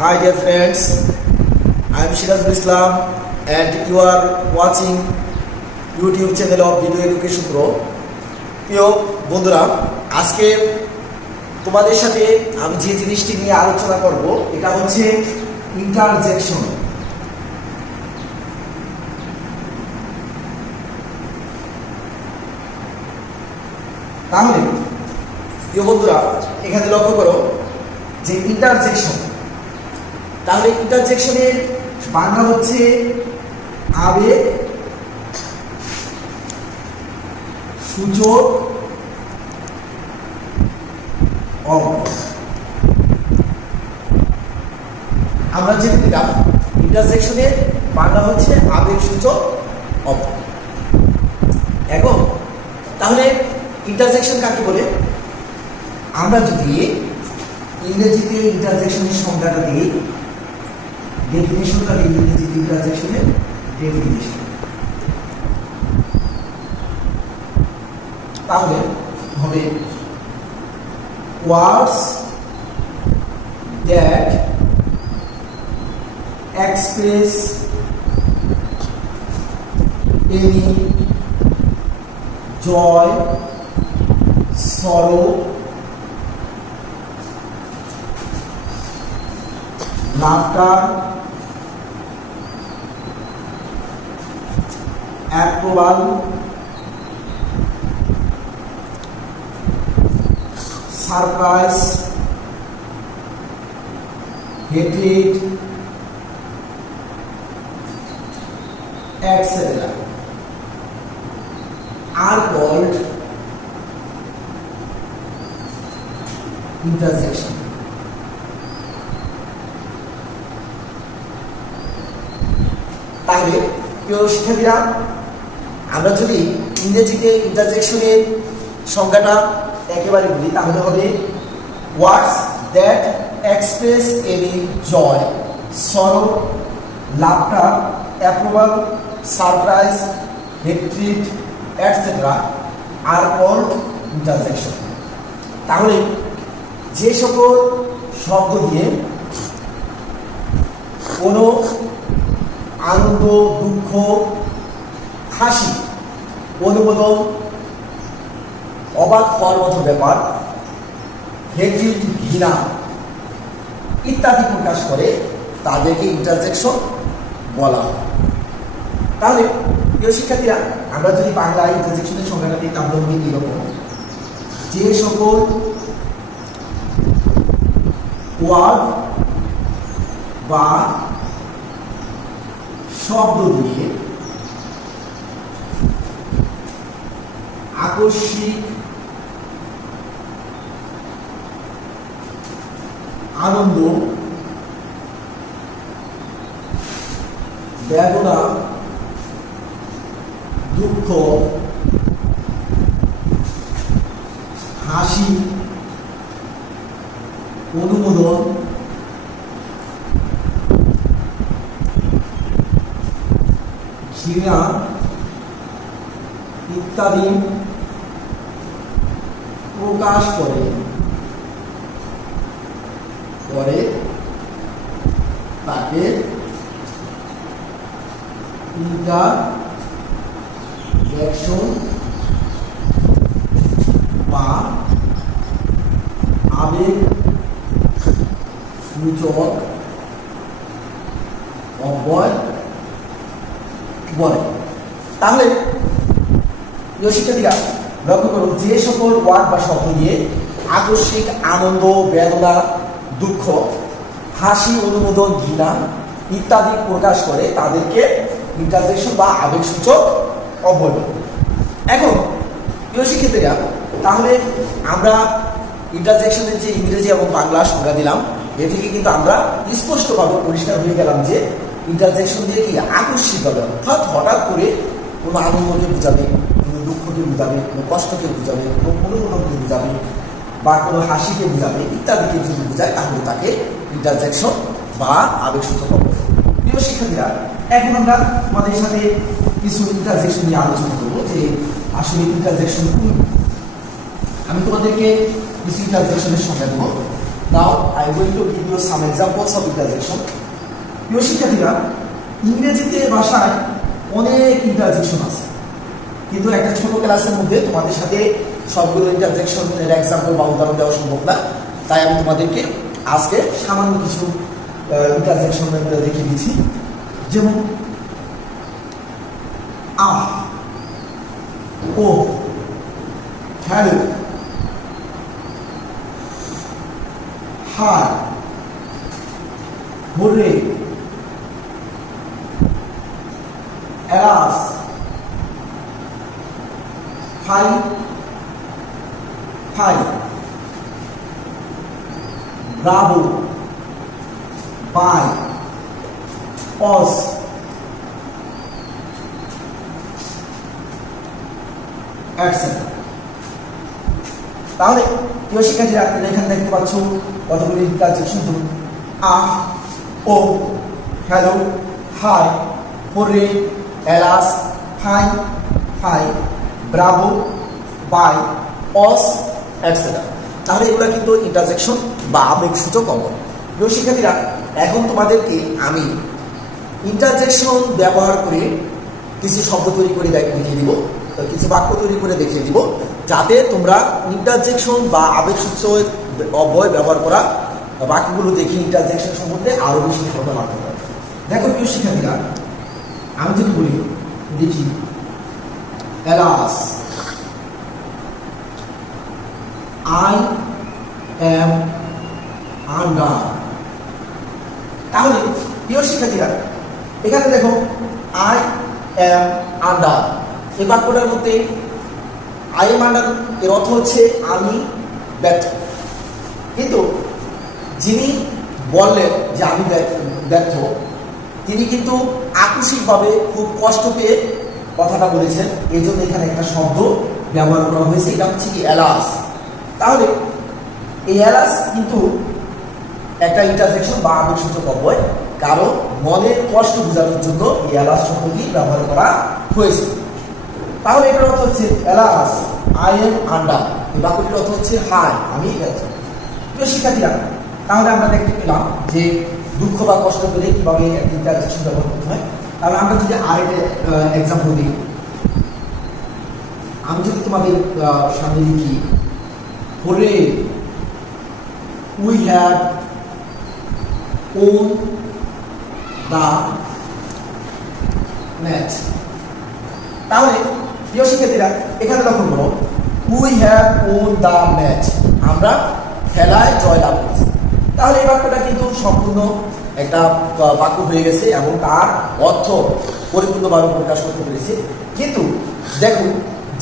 Hi dear friends, I am Shirazul Islam and you are watching YouTube channel of Video Education Pro. প্রিয় বন্ধুরা, আজকে তোমাদের সাথে আমি যে জিনিসটি নিয়ে আলোচনা করব এটা হচ্ছে ইন্টারজেকশন। তাহলে প্রিয় বন্ধুরা, এখানে লক্ষ্য করো যে ইন্টারজেকশন, তাহলে ইন্টারজেকশনের বাংলা হচ্ছে আবেগ সূচক অবয়ব। আমরা জেনে নিলাম ইন্টারজেকশনের বাংলা হচ্ছে আবেগ সূচক অবয়ব। এখন তাহলে ইন্টারজেকশন কাকে বলে? আমরা যদি ইংরেজিতে ইন্টারজেকশনের সংজ্ঞাটা দিই, ডেফিনিশনটা ইংরেজিতে ইন্টারজেকশনের ডেফিনিশন, তাহলে হবে words that express any joy, sorrow, laughter, approval, surprise, hatred, etc. are called intersection. তাহলে প্রিয় শিক্ষার্থীরা, আমরা যদি ইংরেজিতে ইন্টারজেকশনের সংজ্ঞাটা একেবারে বলি, তাহলে হবে words that express any joy, sorrow, laughter, approval, surprise, hatred, etcetera আর কল্ড ইন্টারজেকশন। তাহলে যে সকল শব্দ দিয়ে কোনো আনন্দ, দুঃখ, হাসি, অনুমোদন, অবাক হওয়ার মতো ব্যাপার, হেট্রিড, ঘৃণা ইত্যাদি প্রকাশ করে, তাদেরকে ইন্টারজেকশন বলা হয়। তাহলে প্রিয় শিক্ষার্থীরা, আমরা যদি বাংলা ইন্টারজেকশনের সংজ্ঞাটা দিই, তাহলে হবে এরকম: যে সকল ওয়ার্ড বা শব্দ দিয়ে আকস্মিক আনন্দ, বেদনা, দুঃখ, হাসি, অনুমোদন, ঘৃণা ইত্যাদি প্রকাশ করে তাকে ইন্টারজেকশন বা আবেগ সূচক অবয়ব বলে। তাহলে প্রিয় শিক্ষার্থীরা, লক্ষ্য করুন, যে সকল ওয়ার্ড বা শব্দ দিয়ে আকস্মিক আনন্দ, বেদনা, দুঃখ, হাসি, অনুমোদন, ঘৃণা ইত্যাদি প্রকাশ করে, তাদেরকে ইন্টারজেকশন বা আবেগসূচক অবয়ব। এখন প্রিয় শিক্ষার্থীরা, তাহলে আমরা ইন্টারজেকশনের যে ইংরেজি এবং বাংলা সংজ্ঞা দিলাম, এ থেকে কিন্তু আমরা স্পষ্টভাবে পরিষ্কার হয়ে গেলাম যে ইন্টারজেকশন দিয়ে কি আকস্মিকভাবে, অর্থাৎ হঠাৎ করে কোনো আনন্দকে বোঝাবে, কোনো দুঃখকে বোঝাবে, কোনো কষ্টকে বোঝাবে, কোনো অনুমোদনকে বোঝাবে বা কোনো হাসিকে বোঝাবে ইত্যাদিকে যদি বোঝায়, তাহলে তাকে ইন্টারজেকশন বা আবেগসূচক অবয়ব। প্রিয় শিক্ষার্থীরা, এখন আমরা আমাদের সাথে কিছু ইন্টারজেকশন নিয়ে আলোচনা করবো যে আসলে ইন্টারজেকশন কি। আমি তোমাদেরকে কিছু ইন্টারজেকশনের সংজ্ঞা দেব। Now I am going to give you some examples of interjection. প্রিয় শিক্ষার্থীরা, ইংরেজিতে ভাষায় অনেক ইন্টারজেকশন আছে, কিন্তু একটা ছোট ক্লাসের মধ্যে তোমাদের সাথে সবগুলো ইন্টারজেকশনের এক্সাম্পল বা উদাহরণ দেওয়া সম্ভব না। তাই আমি তোমাদেরকে আজকে সামান্য কিছু ইন্টারজেকশন দেখিয়ে দিচ্ছি। যেমন ah, oh, hello, hi, hurray, alas, hi, hi, bravo, bye, oops, etcetera. তাহলে প্রিয় শিক্ষার্থীরা, এখানে দেখতে পাচ্ছ কতগুলি ইন্টারজেকশন। ধরুন ah, oh, hello, hi, hurray, alas, hi, hi, bravo, bye, oops, etcetera. তাহলে এগুলো কিন্তু ইন্টারজেকশন বা আবেগসূচক অঙ্গন। প্রিয় শিক্ষার্থীরা, এখন তোমাদেরকে আমি ইন্টারজেকশন ব্যবহার করে কিছু শব্দ তৈরি করে দেখিয়ে দিব, কিছু বাক্য তৈরি করে দেখিয়ে দিব, যাতে তোমরা ইন্টারজেকশন বা আবেগসূচক অব্যয় ব্যবহার করা বাক্যগুলো দেখে ইন্টারজেকশন সম্বন্ধে আরো বেশি ধারণা লাভ করতে পারবে। দেখো প্রিয় শিক্ষার্থীরা, আমি যদি বলি, দেখি এলাস, আই এম আন্ডার। তাহলে প্রিয় শিক্ষার্থীরা, এখানে দেখো আই এম আন্ডার, এই বাক্যটার মধ্যে আই এম আন্ডার এর অর্থ হচ্ছে আমি ব্যর্থ, কিন্তু যিনি বললেন যে আমি ব্যর্থ, তিনি কিন্তু আকস্মিকভাবে খুব কষ্ট পেয়ে কথাটা বলেছেন, এই জন্য এখানে একটা শব্দ ব্যবহার করা হয়েছে, এটা হচ্ছে কি এলাস। তাহলে এই এলাস কিন্তু একটা ইন্টারজেকশন বা আবেগসূচক অব্যয়, কারণ মনের কষ্ট বোঝানোর জন্য এই এলাস শব্দটি ব্যবহার করা হয়েছে। তাহলে এটার অর্থ হচ্ছে এলাস, আই এম আন্ডার, এই বাক্যটির অর্থ হচ্ছে হাই, আমি ব্যর্থ। প্রিয় শিক্ষার্থীরা, তাহলে আমরা দেখতে পেলাম যে দুঃখ বা কষ্ট পেলে কিভাবে একটা ইন্টারজেকশন ব্যবহার করতে হয়। তাহলে আমরা যদি আরেকটা এক্সাম্পল দিই, আমি যদি তোমাদের সামনে লিখি, hurray, we have won the match. তাহলে প্রিয় শিক্ষার্থীরা, এখানে লক্ষ্য করো, we have won the match, আমরা খেলায় জয়লাভ করেছি। তাহলে এই বাক্যটা কিন্তু সম্পূর্ণ একটা বাক্য হয়ে গেছে এবং তার অর্থ পরিপূর্ণভাবে প্রকাশ করতে পেরেছে। কিন্তু দেখো,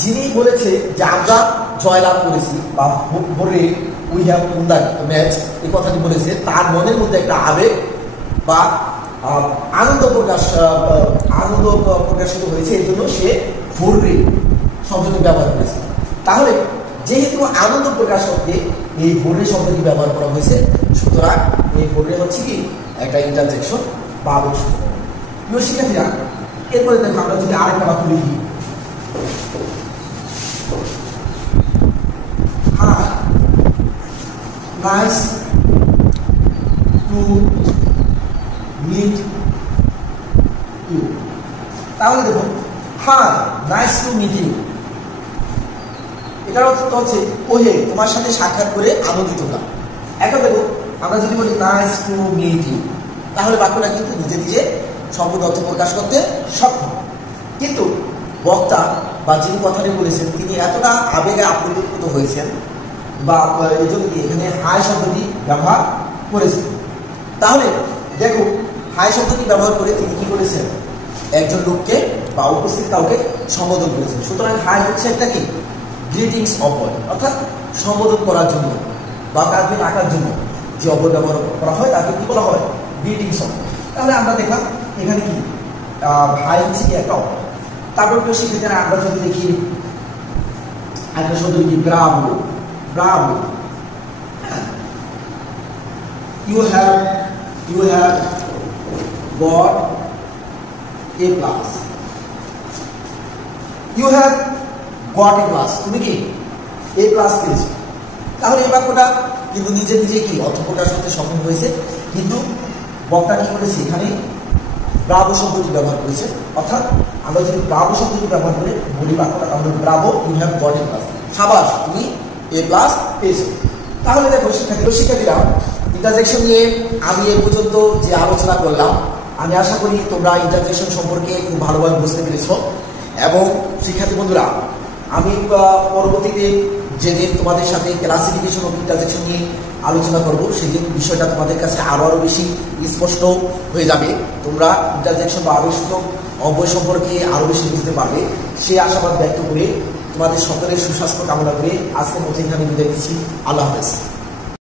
যিনি বলেছে যে আমরা জয়লাভ করেছি বা বলে we have won the match, এই কথাটি বলেছে, তার মনের মধ্যে একটা আবেগ বা আনন্দ প্রকাশিত হয়েছে, এই জন্য সে ভোরে শব্দটি ব্যবহার করেছে। তাহলে যেহেতু আনন্দ প্রকাশ করতে এই ভোরে শব্দটি ব্যবহার করা হয়েছে, সুতরাং এই ভোরে হচ্ছে কি একটা ইন্টারজেকশন বা আবেগসূচক। প্রিয় শিক্ষার্থীরা, এরপরে দেখো আমরা যদি আরেকটা বাক্য লিখি, hi, nice to meet you. তাহলে দেখো, hi, nice to meet you, এটার অর্থ হচ্ছে ওহে, তোমার সাথে সাক্ষাৎ করে আনন্দিত হলাম। এখন দেখো, আমরা যদি বলি নাইস টু মিট ইউ, তাহলে বাক্যটা কিন্তু নিজে নিজে সম্পূর্ণ অর্থ প্রকাশ করতে সক্ষম। কিন্তু বক্তা বা যিনি কথাটি বলেছেন, তিনি এতটা আবেগে আপ্লুত হয়েছেন বা এই জন্য এখানে হাই শব্দটি ব্যবহার করেছেন। তাহলে দেখো, হাই শব্দটি ব্যবহার করে তিনি কি করেছেন, একজন লোককে বা উপস্থিত কাউকে সম্বোধন করেছেন। সুতরাং হাই হচ্ছে একটা কি গ্রিটিংস অব্যয়, অর্থাৎ সম্বোধন করার জন্য বা কাউকে রাখার জন্য যে অব্যয় ব্যবহার করা হয় তাকে কি বলা হয়, গ্রিটিংস অব্যয়। তাহলে আমরা দেখলাম এখানে কি হাই হচ্ছে কি একটা অব্যয়। তারপর কেউ শিখেছেন, আমরা যদি দেখি একটা শব্দ কি Bravo, Bravo, you have got a plus, you have got a plus, তুমি কি a plus পেয়েছো। তাহলে এই বাক্যটা কিন্তু নিজে নিজে কি অর্থ প্রকাশ করতে সক্ষম হয়েছে। কিন্তু বক্তা কি করেছে, এখানে ব্রাভো শব্দটি ব্যবহার করেছে। অর্থাৎ আমরা যদি ব্রাভো শব্দটি ব্যবহার করে বলি বাক্যটা, তাহলে bravo, you have got A plus, সাবাস তুমি এ প্লাস পেয়েছো। তাহলে দেখো শিক্ষার্থীরা, ইন্টারজেকশন নিয়ে আমি এ পর্যন্ত যে আলোচনা করলাম, আমি আশা করি তোমরা ইন্টারজেকশন সম্পর্কে খুব ভালোভাবে বুঝতে পেরেছো। এবং শিক্ষার্থী বন্ধুরা, আমি পরবর্তীতে যেদিন তোমাদের সাথে ক্লাসিফিকেশন অফ ইন্টারজেকশন নিয়ে আলোচনা করব, সেদিন বিষয়টা তোমাদের কাছে আরো বেশি স্পষ্ট হয়ে যাবে। তোমরা ইন্টারজেকশন বা আবেগসূচক অব্যয় সম্পর্কে আরো বেশি বুঝতে পারবে, সে আশাবাদ ব্যক্ত করে তোমাদের সকলের সুস্বাস্থ্য কামনা করে আজকের মধ্যে এখানে বিদায় দিচ্ছি। আল্লাহ হাফেজ।